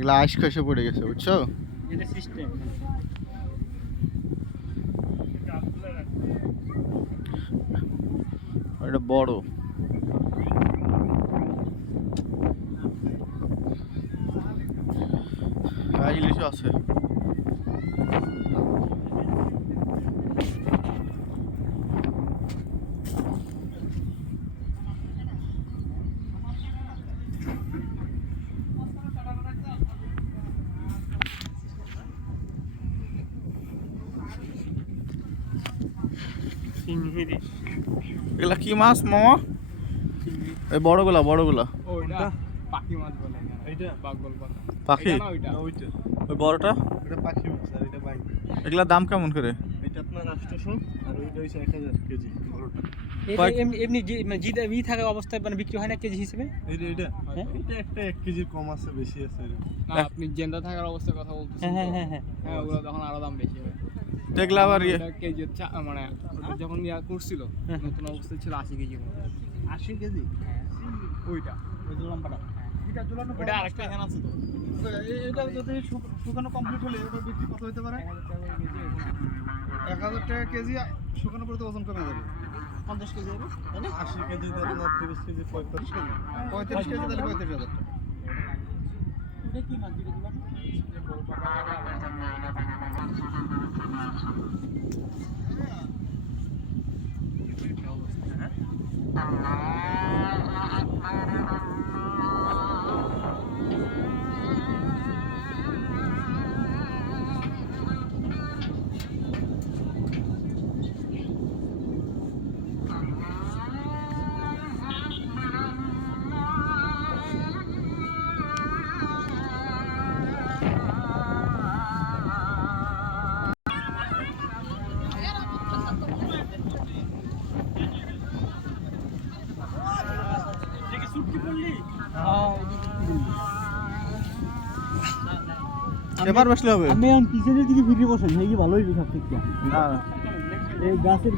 এগুলা আইস খসে পড়ে গেছে বুঝছো। এটা সিস্টেম এটা বড় ইলিশও আছে। চিংড়ি এগুলা কি মাছ মামা? এই বড়গুলা বড়গুলা ওইটা পাখি মাছ বলে এইটা বাগল পাতা পাখি ওইটা ওইটা ওই বড়টা ওটা পাখি মাছ আর এটা বাইক এগুলা দাম কেমন করে? এটা আপনার 800 আর ওইটা হইছে 1000 কেজি বড়টা। কয়- এমনি মানে জিদা থাকা অবস্থায় মানে বিক্রি হয় না কেজি হিসেবে? এটা এটা একটা 1 কেজির কম আছে বেশি আছে না আপনি জেন্দা থাকার অবস্থার কথা বলতেছেন। হ্যাঁ হ্যাঁ হ্যাঁ হ্যাঁ ওগুলো তখন আরো দাম বেশি হয়। এগুলা আবার ওটা কেজি মানে ওটা যখন ইয়া করছিল নতুন অবস্থায় ছিল 80 কেজি মতো। 80 কেজি হ্যাঁ ওইটা ওই যে লম্বাটা এটা ঝুলানো ওটা আরেকটা এখানে আছে তো। এটা যদি শুকানো কমপ্লিট হলে এটা বিক্রি কত হতে পারে? 1000 টাকা কেজি শুকানো পরে তো ওজন কমে যাবে 50 কেজি হবে তাই না? 80 কেজি আপনার 30 কেজি 45 কেজি 35 কেজি তাহলে 35,000 টাকা। এটা কি মাছ দিলে দিবা? এবার বসলে হবে আমি এখন পিছনের দিকে ফিরে বসেন এই কি ভালোই সব ঠিক না এই গাছের